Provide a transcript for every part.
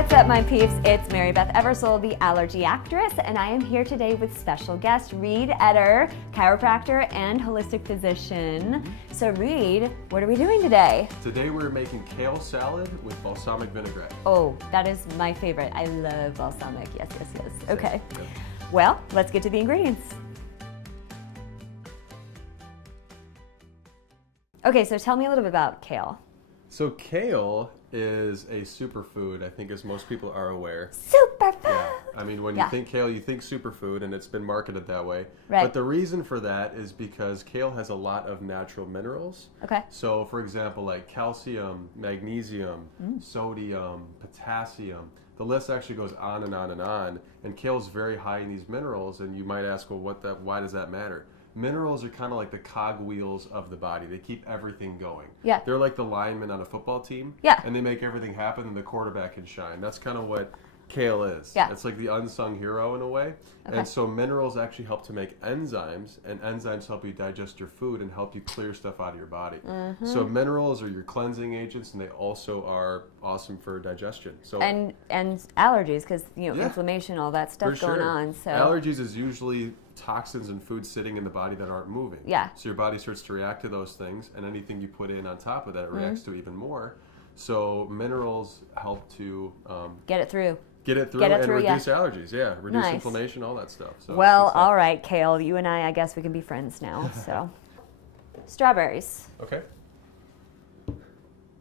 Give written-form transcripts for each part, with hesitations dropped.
What's up, my peeps? It's Mary Beth Eversole, the allergy actress, and I am here today with special guest Reid Etter, chiropractor and holistic physician. So Reid, what are we doing today? Today we're making kale salad with balsamic vinaigrette. Oh, that is my favorite. I love balsamic. Yes, yes, yes. Okay. Yep. Well, let's get to the ingredients. Okay, so tell me a little bit about kale. So kale is a superfood, I think, as most people are aware. Superfood! Yeah. I mean, when you think kale, you think superfood, and it's been marketed that way. Right. But the reason for that is because kale has a lot of natural minerals. Okay. So, for example, like calcium, magnesium, sodium, potassium. The list actually goes on and on and on. And kale is very high in these minerals, and you might ask, well, why does that matter? Minerals are kind of like the cogwheels of the body. They keep everything going. Yeah. They're like the linemen on a football team. Yeah. And they make everything happen, and the quarterback can shine. That's kind of what kale is. Yeah. It's like the unsung hero in a way. Okay. And so minerals actually help to make enzymes, and enzymes help you digest your food and help you clear stuff out of your body. Mm-hmm. So minerals are your cleansing agents, and they also are awesome for digestion. So And allergies, because inflammation, all that stuff for going sure. on. So allergies is usually toxins and food sitting in the body that aren't moving. Yeah. So your body starts to react to those things, and anything you put in on top of that it reacts to even more. So minerals help to get it through. and reduce allergies. Yeah, reduce Nice. inflammation, all that stuff. So Well, good stuff. all right, Kale, you and I guess we can be friends now. So, strawberries. Okay.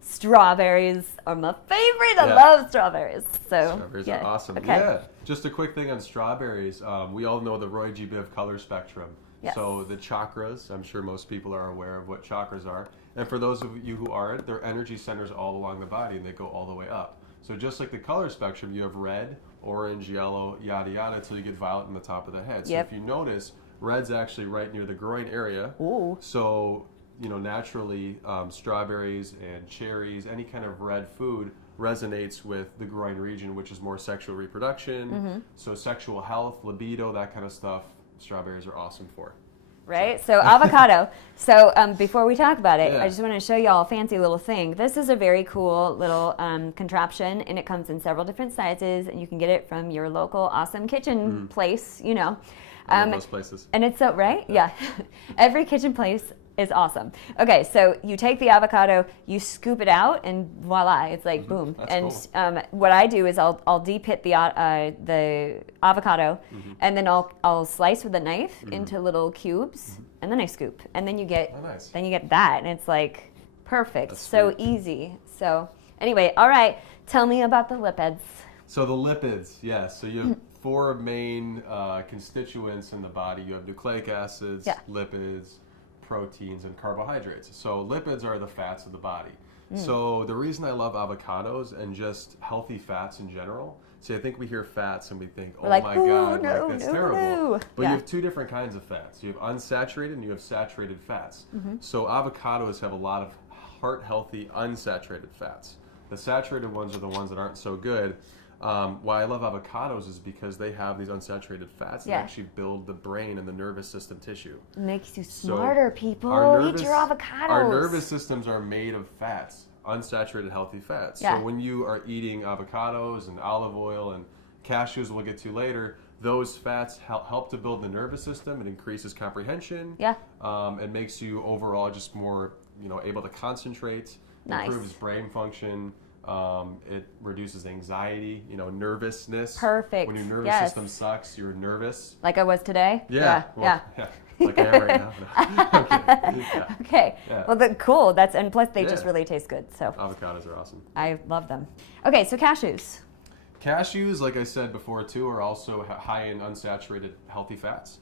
Strawberries are my favorite. I Yeah. love strawberries. So Strawberries yeah. are awesome. Okay. Yeah. Just a quick thing on strawberries. We all know the Roy G. Biv color spectrum. Yes. So the chakras, I'm sure most people are aware of what chakras are. And for those of you who aren't, they're energy centers all along the body, and they go all the way up. So just like the color spectrum, you have red, orange, yellow, yada yada, until you get violet in the top of the head. So Yep. if you notice, red's actually right near the groin area. Ooh. So, naturally, strawberries and cherries, any kind of red food resonates with the groin region, which is more sexual reproduction. So sexual health, libido, that kind of stuff, strawberries are awesome for. Right? So avocado. So before we talk about it, Yeah. I just want to show y'all a fancy little thing. This is a very cool little contraption, and it comes in several different sizes, and you can get it from your local awesome kitchen place, I love those places. And it's so, right? Yeah. Every kitchen place is awesome. Okay, so you take the avocado, you scoop it out, and voila, it's like boom. That's And cool. what I do is I'll deep hit the avocado, and then I'll slice with a knife into little cubes, and then I scoop, and then you get nice. that, and it's like perfect. That's So sweet. easy. So anyway, all right, tell me about the lipids. So the lipids, yes. So you have four main constituents in the body. You have nucleic acids, Yeah. lipids, proteins, and carbohydrates. So lipids are the fats of the body. So the reason I love avocados and just healthy fats in general, see, I think we hear fats and we think, oh like, my ooh, God, no, like, that's no, terrible. no. But Yeah. you have two different kinds of fats. You have unsaturated and you have saturated fats. So avocados have a lot of heart-healthy unsaturated fats. The saturated ones are the ones that aren't so good. Why I love avocados is because they have these unsaturated fats that actually build the brain and the nervous system tissue. Makes you So smarter, people. Eat your avocados. Our nervous systems are made of fats, unsaturated healthy fats. Yeah. So when you are eating avocados and olive oil and cashews, we'll get to later, those fats help to build the nervous system. It increases comprehension. Yeah. It makes you overall just more, able to concentrate. Nice. Improves brain function. It reduces anxiety, nervousness. Perfect. When your nervous Yes. system sucks, you're nervous. Like I was today? Yeah. Yeah. Like I am right now. No. Okay. Yeah. Okay. Yeah. Well, cool. And plus they just Yeah. really taste good. So Avocados are awesome. I love them. Okay, so cashews. Cashews, like I said before too, are also high in unsaturated healthy fats.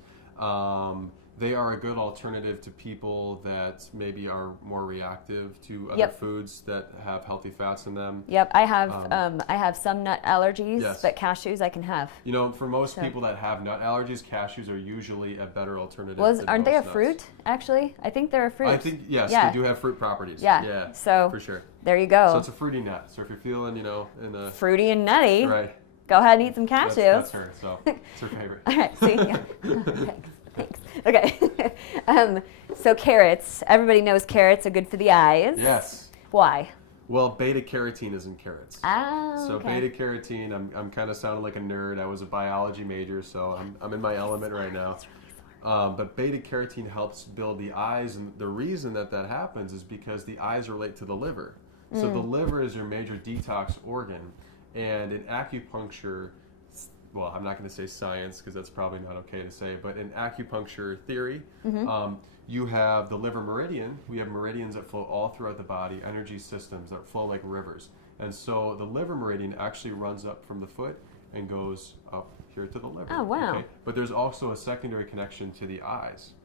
They are a good alternative to people that maybe are more reactive to other Yep. foods that have healthy fats in them. Yep, I have some nut allergies, Yes. but cashews I can have. For most people that have nut allergies, cashews are usually a better alternative. Aren't they a most nuts. fruit, actually? I think they're a fruit. I think, yes, Yeah. they do have fruit properties. Yeah. Yeah, So for sure. there you go. So it's a fruity nut. So if you're feeling, in the Fruity and nutty. right, Go ahead and eat some cashews. that's her. So it's her favorite. All right, see? Yeah. Thanks. Okay. So carrots. Everybody knows carrots are good for the eyes. Yes. Why? Well, beta carotene is in carrots. Oh, So okay. beta carotene, I'm kind of sounding like a nerd. I was a biology major, so I'm in my element right now. But beta carotene helps build the eyes, and the reason that happens is because the eyes relate to the liver. So the liver is your major detox organ, and in acupuncture, well, I'm not going to say science because that's probably not okay to say, but in acupuncture theory, you have the liver meridian. We have meridians that flow all throughout the body, energy systems that flow like rivers. And so the liver meridian actually runs up from the foot and goes up here to the liver. Oh, wow. Okay? But there's also a secondary connection to the eyes.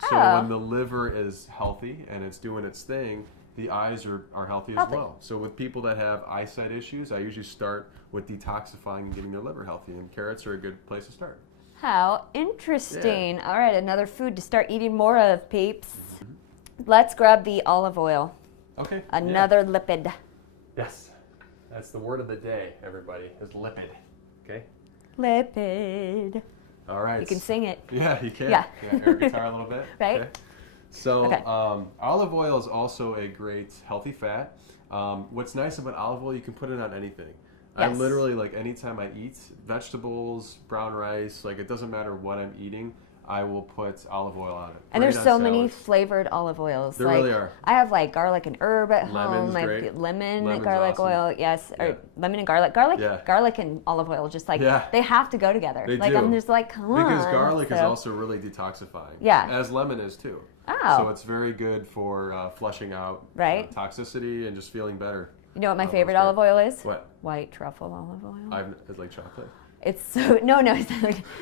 So Oh. when the liver is healthy and it's doing its thing, the eyes are healthy as well. So with people that have eyesight issues, I usually start with detoxifying and getting their liver healthy, and carrots are a good place to start. How interesting. All right, another food to start eating more of, peeps. Let's grab the olive oil. Okay. Another lipid. Yes. That's the word of the day, everybody, is lipid. Okay? Lipid. All right. You can sing it. Yeah, you can. Yeah. Air guitar a little bit. Right. Okay. So Okay. olive oil is also a great healthy fat. What's nice about olive oil, you can put it on anything. I Yes. literally, like, anytime I eat vegetables, brown rice, like, it doesn't matter what I'm eating, I will put olive oil on it. And Great there's on so many salads. flavored olive oils. There like, really are. I have like garlic and herb at Lemon's home. great. Lemon, Lemon's garlic awesome. oil, yes, or Yeah. lemon and garlic. Yeah. Garlic and olive oil, just like Yeah. they have to go together. They like do. I'm just like, come on. Because garlic is So- also really detoxifying. Yeah. As lemon is too. Oh. So it's very good for flushing out Right. toxicity and just feeling better. You know what my Olive favorite oil's olive oil is? What? White truffle olive oil. It's like chocolate. It's so no, it's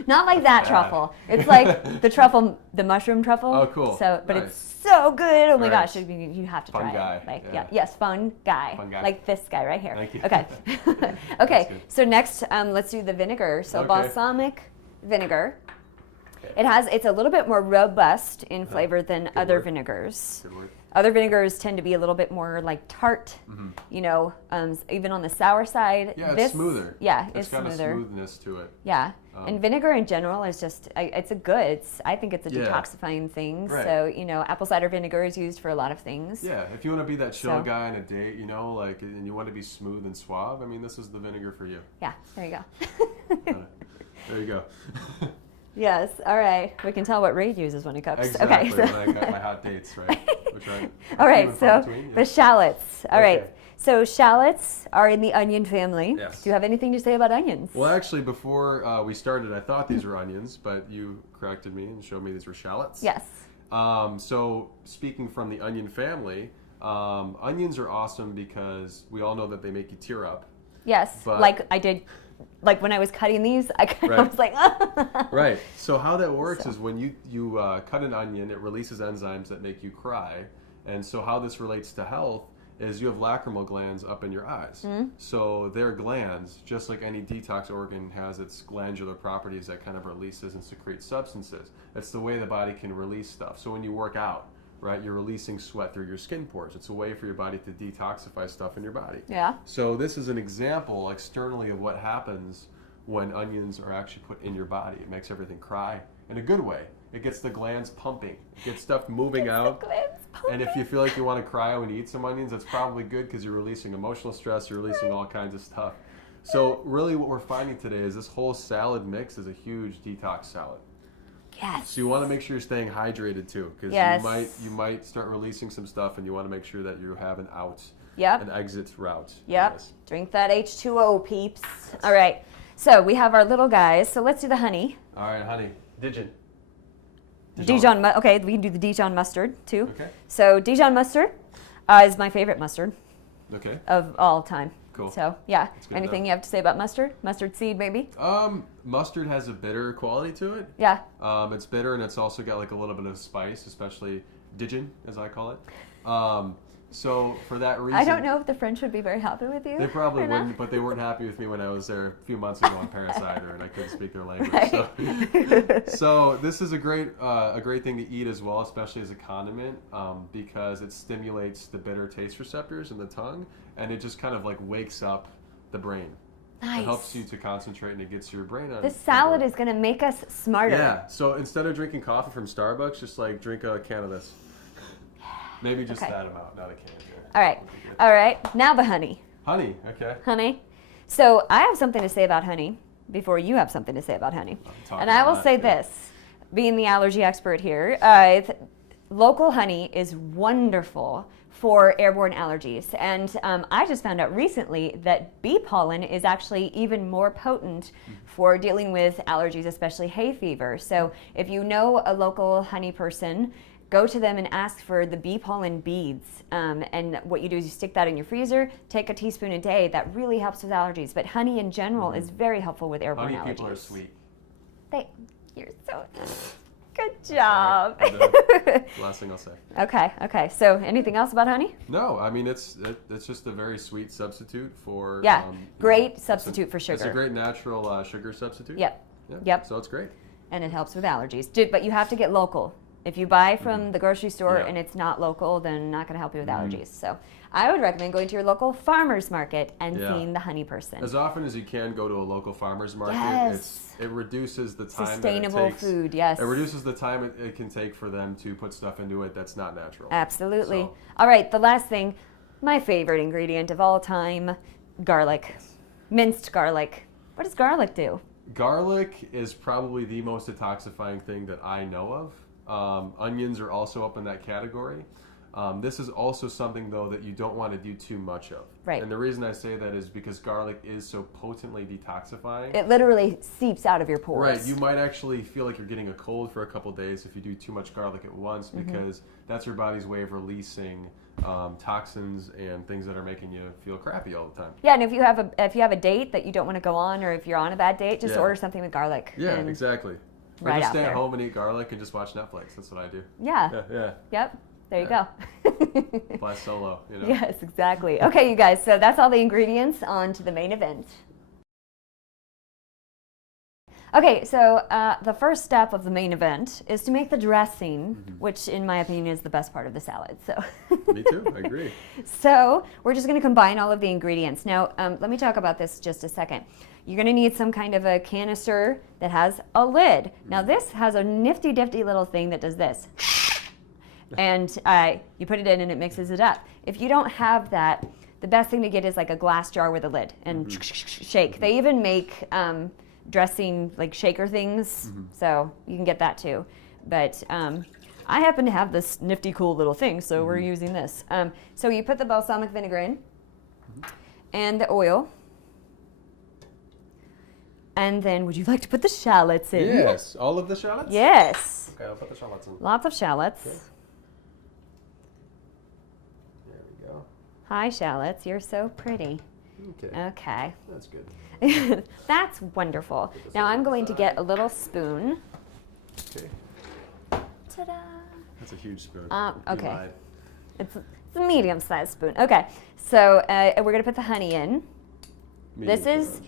not like that truffle. It's like the truffle, the mushroom truffle. Oh, cool. So, but Nice. it's so good. Oh my Right. gosh, you have to Fun try guy. it. Like, Yeah. yes, fun guy. Fun guy. Like this guy right here. Thank you. Okay. That's Okay. good. So next, let's do the vinegar. So Okay. balsamic vinegar. Okay. It's a little bit more robust in flavor than Good other word. vinegars. Good word. Other vinegars tend to be a little bit more like tart, you know, even on the sour side. Yeah, it's This- smoother. Yeah, It's got smoother. a smoothness to it. Yeah, and vinegar in general is just, I think it's a Yeah. detoxifying thing. Right. So, you know, apple cider vinegar is used for a lot of things. Yeah, if you want to be that chill So- guy on a date, you know, like, and you want to be smooth and suave, I mean, this is the vinegar for you. Yeah, there you go. There you go. Yes, all right. We can tell what Reid uses when he cooks. Exactly. Okay, so. When I got my hot dates, right? Which are All right, few and so far between, yeah. the shallots. All right, Okay. so shallots are in the onion family. Yes. Do you have anything to say about onions? Well, actually, before we started, I thought these were onions, but you corrected me and showed me these were shallots. Yes. So, speaking from the onion family, onions are awesome because we all know that they make you tear up. Yes, But- like I did, like when I was cutting these, I kind Right. of was like, Right. So how that works So. is when you cut an onion, it releases enzymes that make you cry. And so how this relates to health is you have lacrimal glands up in your eyes. So they're glands, just like any detox organ has its glandular properties that kind of releases and secretes substances. It's the way the body can release stuff. So when you work out, right, you're releasing sweat through your skin pores. It's a way for your body to detoxify stuff in your body. yeah. So this is an example externally of what happens when onions are actually put in your body. It makes everything cry in a good way. It gets the glands pumping. It gets stuff moving out. And if you feel like you want to cry when you eat some onions, that's probably good because you're releasing emotional stress, you're releasing all kinds of stuff. So really what we're finding today is this whole salad mix is a huge detox salad. Yes. So you want to make sure you're staying hydrated too, because Yes. you might start releasing some stuff, and you want to make sure that you have an out, Yep. an exit route. Yep. Yes. Drink that H2O, peeps. All right. So we have our little guys. So let's do the honey. All right, honey. Dijon. Okay, we can do the Dijon mustard too. Okay. So Dijon mustard is my favorite mustard Okay. of all time. Cool. So yeah. good to Anything know. you have to say about mustard? Mustard seed, maybe? Mustard has a bitter quality to it. Yeah. It's bitter, and it's also got like a little bit of spice, especially Dijon, as I call it. So for that reason, I don't know if the French would be very happy with you. They probably or not. wouldn't, but they weren't happy with me when I was there a few months ago on parents either, and I couldn't speak their language. Right. So this is a great thing to eat as well, especially as a condiment, because it stimulates the bitter taste receptors in the tongue, and it just kind of like wakes up the brain. Nice. It helps you to concentrate, and it gets your brain on. This salad is going to make us smarter. Yeah. So instead of drinking coffee from Starbucks, just like drink a can of this. Maybe just Okay. that amount, not a can. All right. All right. Now the honey. Honey, okay. Honey. So I have something to say about honey before you have something to say about honey. Talk And I will about say that, this, being the allergy expert here, local honey is wonderful for airborne allergies. And I just found out recently that bee pollen is actually even more potent for dealing with allergies, especially hay fever. So if you know a local honey person, go to them and ask for the bee pollen beads. And what you do is you stick that in your freezer, take a teaspoon a day. That really helps with allergies. But honey in general is very helpful with airborne Honey allergies. people are sweet. You're so good job. Last thing I'll say. Okay. So anything else about honey? No, I mean it's just a very sweet substitute for great substitute for sugar. It's a great natural sugar substitute. Yep. Yeah, Yep. So it's great. And it helps with allergies. But you have to get local. If you buy from the grocery store and it's not local, then not going to help you with allergies. So I would recommend going to your local farmer's market and seeing the honey person. As often as you can, go to a local farmer's market. Yes. It reduces the time Sustainable that it takes. food, yes. It reduces the time it can take for them to put stuff into it that's not natural. Absolutely. So- All right, the last thing, my favorite ingredient of all time, garlic. Minced garlic. What does garlic do? Garlic is probably the most detoxifying thing that I know of. Onions are also up in that category. This is also something, though, that you don't want to do too much of. Right. And the reason I say that is because garlic is so potently detoxifying. It literally seeps out of your pores. Right. You might actually feel like you're getting a cold for a couple days if you do too much garlic at once, because that's your body's way of releasing toxins and things that are making you feel crappy all the time. Yeah, and if you have a date that you don't want to go on, or if you're on a bad date, just order something with garlic. Yeah, and exactly. Right or just out stay there. at home and eat garlic and just watch Netflix. That's what I do. Yeah. Yeah. Yep. There you Yeah. go. Fly solo, you know. Yes, exactly. Okay, you guys, so that's all the ingredients. On to the main event. Okay, so the first step of the main event is to make the dressing, which in my opinion is the best part of the salad. So Me too, I agree. So we're just going to combine all of the ingredients. Now, let me talk about this just a second. You're going to need some kind of a canister that has a lid. Now, this has a nifty little thing that does this. And you put it in and it mixes it up. If you don't have that, the best thing to get is like a glass jar with a lid and shake. They even make dressing like shaker things, so you can get that too. But I happen to have this nifty cool little thing, so we're using this. So you put the balsamic vinegar in and the oil. And then would you like to put the shallots in? Yes. All of the shallots? Yes. Okay, I'll put the shallots in. Lots of shallots. Okay. There we go. Hi, shallots. You're so pretty. Okay. Okay. That's good. That's wonderful. Now I'm going to get a little spoon. Okay. Ta-da! That's a huge spoon. Okay. You lied. It's a medium-sized spoon. Okay. So we're going to put the honey in. This Medium is large.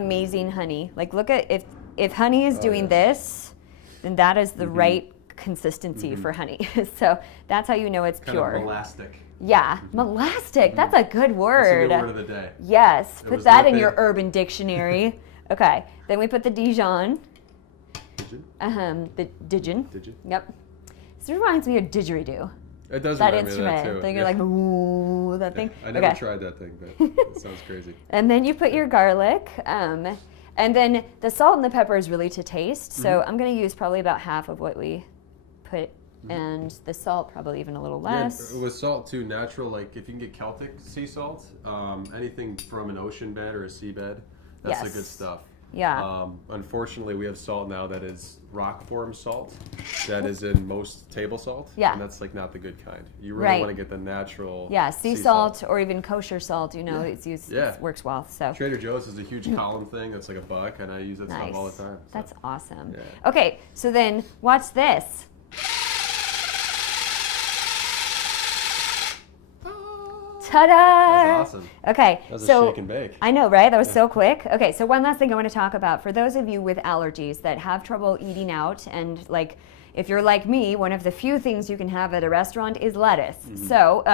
amazing honey. Like, look at, if honey is doing yes. this, then that is the right consistency for honey. So that's how you know it's Kind pure. of elastic. Yeah, molastic. That's a good That's word. the new word of the day. Yes, put was that the in your thing. urban dictionary. Okay, then we put the Dijon. Did The Dijon. Did you? Yep. This reminds me of didgeridoo. It does That remind me of that instrument. too. Then you're like, ooh, that thing. I never Okay. tried that thing, but it sounds crazy. And then you put your garlic. And then the salt and the pepper is really to taste. So I'm going to use probably about half of what we put. And the salt probably even a little less. Yeah, with salt too, natural, like if you can get Celtic sea salt, anything from an ocean bed or a seabed, that's the Yes. good stuff. Yeah. Unfortunately, we have salt now that is rock form salt, that is in most table salt. Yeah. And that's like not the good kind. You really Right. want to get the natural. Yeah, sea salt or even kosher salt, you know, it's used, Yeah. it works well. So Trader Joe's is a huge column thing that's like $1, and I use that stuff all the time. So. That's awesome. Yeah. Okay, so then watch this. Ta-da! That's awesome. Okay, That was a so shake and bake. I know, right? That was so quick. Okay, so one last thing I want to talk about for those of you with allergies that have trouble eating out, and like if you're like me, one of the few things you can have at a restaurant is lettuce. So,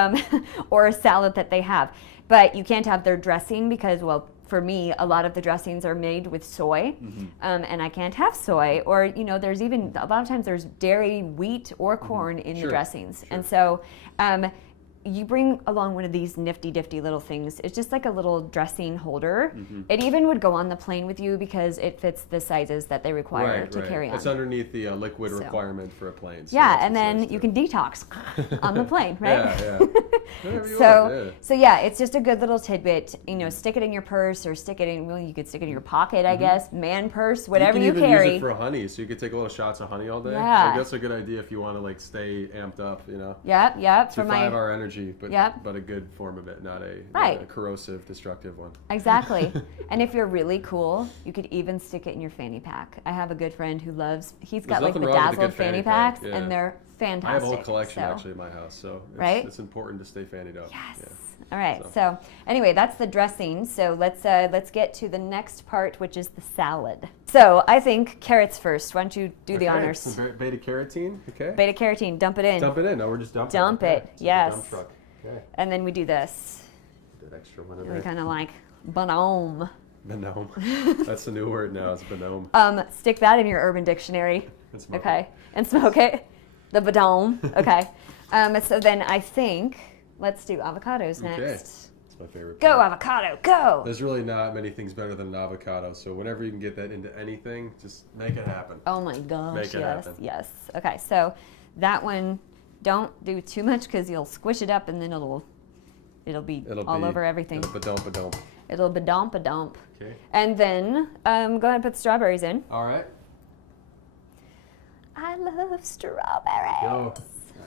or a salad that they have, but you can't have their dressing because, well, for me, a lot of the dressings are made with soy, and I can't have soy. Or, you know, there's even, a lot of times there's dairy, wheat, or corn in the dressings. And so you bring along one of these nifty little things. It's just like a little dressing holder. It even would go on the plane with you because it fits the sizes that they require to carry on. It's underneath the liquid requirement for a plane. So yeah, and then you can detox on the plane, right? Yeah. Whatever you want, So yeah, it's just a good little tidbit. You know, stick it in your purse or stick it in, well, you could stick it in your pocket, I guess, man purse, whatever you carry. You can even use it for honey, so you could take little shots of honey all day. Yeah. Like, that's a good idea if you want to like stay amped up, you know. Yep. For 5-hour energy, but a good form of it, not a corrosive, destructive one. Exactly. And if you're really cool, you could even stick it in your fanny pack. I have a good friend who he's got like bedazzled fanny packs, and they're fantastic. I have a whole collection actually in my house, so it's important to stay fannied up. Yes. Yeah. All right. So anyway, that's the dressing. So let's get to the next part, which is the salad. So I think carrots first. Why don't you do the honors? So beta carotene. Okay. Beta carotene. Dump it in. Dump it in. No, we're just dumping. Dump it. Yes. Dump truck. Okay. And then we do this. That extra one in We there. kind of like bonhomme. Bonhomme. That's the new word now. It's bonhomme. Stick that in your Urban Dictionary. And smoke Okay. And smoke it. The bonhomme. Okay. So then I think let's do avocados next. Okay. That's my favorite Go part. avocado. Go. There's really not many things better than an avocado. So whenever you can get that into anything, just make it happen. Oh my gosh. Make it happen. Yes. Okay. So that one, don't do too much because you'll squish it up and then it'll be all over everything. It'll ba-dump. It'll ba-dump. Okay. And then go ahead and put the strawberries in. All right. I love strawberries. Go.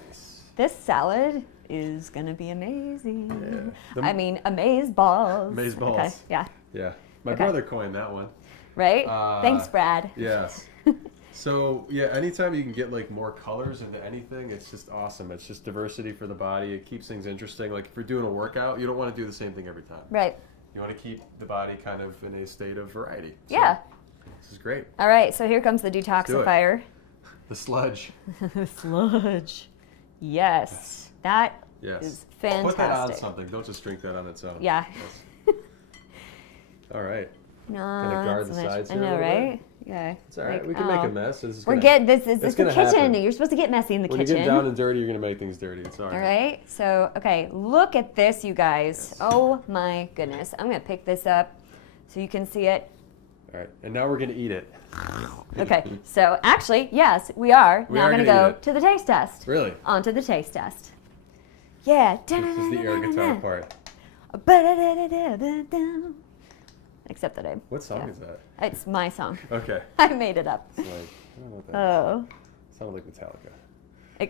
Nice. This salad is gonna be amazing. Yeah. I mean, amazeballs. Amazeballs. Okay. Yeah. Yeah. My brother coined that one. Right? Thanks, Brad. Yes. So yeah, anytime you can get like more colors into anything, it's just awesome. It's just diversity for the body. It keeps things interesting. Like if you're doing a workout, you don't want to do the same thing every time. Right. You want to keep the body kind of in a state of variety. So, Yeah. This is great. All right, so here comes the do it. detoxifier. The sludge. Sludge. Yes. That is fantastic. Put that on something. Don't just drink that on its own. Yeah. Yes. All right. No, Gonna guard the so much. sides I here a know, little right? bit. Yeah. It's all right. We can make a mess. This is This is the kitchen. happen. You're supposed to get messy in the When kitchen. you get down and dirty, you're gonna make things dirty. It's all right. All right. So, okay, look at this, you guys. Yes. Oh my goodness. I'm gonna pick this up so you can see it. All right. And now we're gonna eat it. Okay. So actually, yes, we are. We now are I'm gonna gonna eat go it. to the taste test. Really? On to the taste test. Yeah. This is the air guitar part. Except that What song is that? it's my song. Okay. I made it up. It's like, I don't know what that Oh. is. Sounded like Metallica.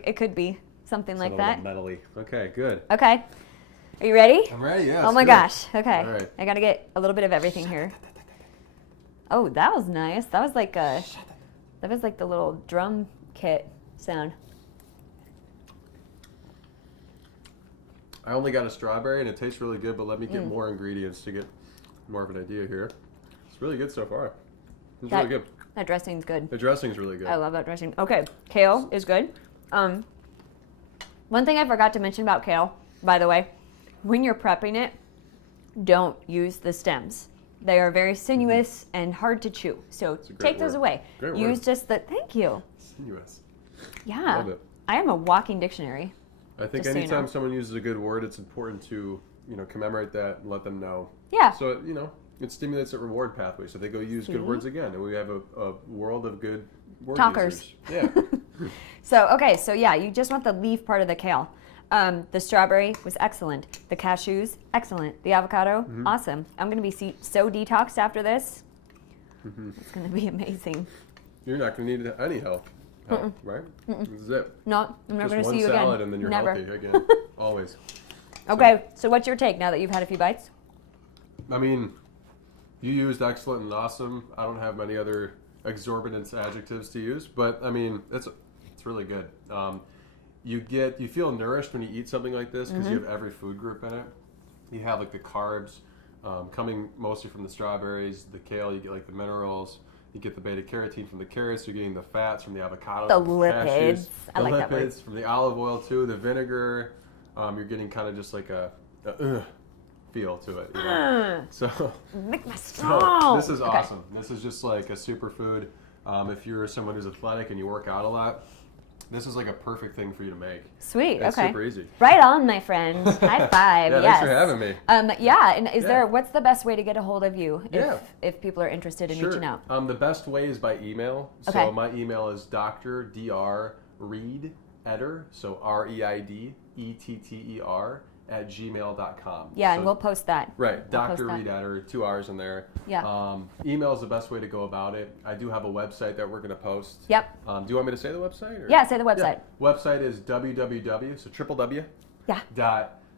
It could be something like that. Sounded a little metally. Okay, good. Okay. Are you ready? I'm ready, yeah. Oh my gosh. Okay. All right. I gotta get a little bit of everything here. Oh, that was nice. That was like the little drum kit sound. I only got a strawberry and it tastes really good, but let me get more ingredients to get more of an idea here. It's really good so far. It's really good. That dressing's good. The dressing's really good. I love that dressing. Okay, kale is good. One thing I forgot to mention about kale, by the way, when you're prepping it, don't use the stems. They are very sinuous and hard to chew. So take those away. Great Use word. just the, thank you. Sinuous. Yeah. Love it. I am a walking dictionary. I think Just so you anytime know. someone uses a good word, it's important to, commemorate that and let them know. Yeah. So, it stimulates a reward pathway. So they go use good words again. And we have a world of good word Talkers. users. Yeah. So yeah, you just want the leaf part of the kale. The strawberry was excellent. The cashews, excellent. The avocado, awesome. I'm going to be so detoxed after this. It's going to be amazing. You're not going to need any help, right? This is it. No, I'm never going Just to see you one again. salad and then you're Never. healthy again. Always. Okay, so what's your take now that you've had a few bites? I mean, you used excellent and awesome. I don't have many other exorbitant adjectives to use, but I mean, it's really good. You feel nourished when you eat something like this because you have every food group in it. You have like the carbs coming mostly from the strawberries, the kale. You get like the minerals. You get the beta carotene from the carrots. You're getting the fats from the avocado, The cashews, lipids. I the like lipids that word. from the olive oil too. The vinegar. You're getting kind of just like a feel to it. You know? So, Make my strong. this is awesome. This is just like a superfood. If you're someone who's athletic and you work out a lot, this is like a perfect thing for you to make. Sweet. It's okay. super easy. Right on, my friend. High five. Yeah, yes. thanks for having me. Yeah, and is there? What's the best way to get a hold of you if people are interested in Sure. reaching out? The best way is by email. Okay. So my email is Dr. Reid Etter, so ReidEtter @gmail.com. Yeah, so, and we'll post that. Right, We'll Dr. post Reid Etter, 2 R's in there. Yeah. Email is the best way to go about it. I do have a website that we're going to post. Yep. Do you want me to say the website? Or? Yeah, say the website. Yeah. Website is www, so triple W. Yeah.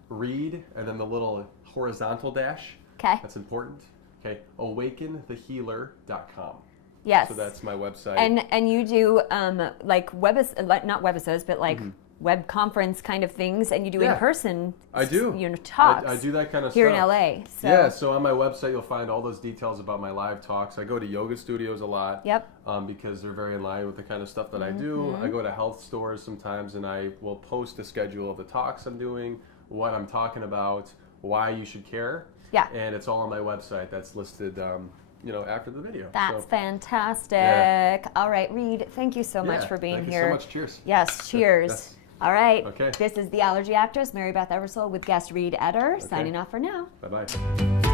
.read, and then the little horizontal dash. Okay. That's important. Okay. awakenthehealer.com. Yes. So that's my website. And you do like not webisodes, but like web conference kind of things, and you do in person. I do. Talks. I do that kind of here stuff. in LA. So. Yeah. So on my website, you'll find all those details about my live talks. I go to yoga studios a lot. Yep. Because they're very in line with the kind of stuff that I do. I go to health stores sometimes, and I will post a schedule of the talks I'm doing, what I'm talking about, why you should care. Yeah. And it's all on my website. That's listed. After the video. That's fantastic. Yeah. All right, Reid, thank you so much for being thank here. You so much. Cheers. Yes, cheers. Yes. All right. Okay. This is the allergy actress, Mary Beth Eversole, with guest Reid Etter, signing off for now. Bye-bye.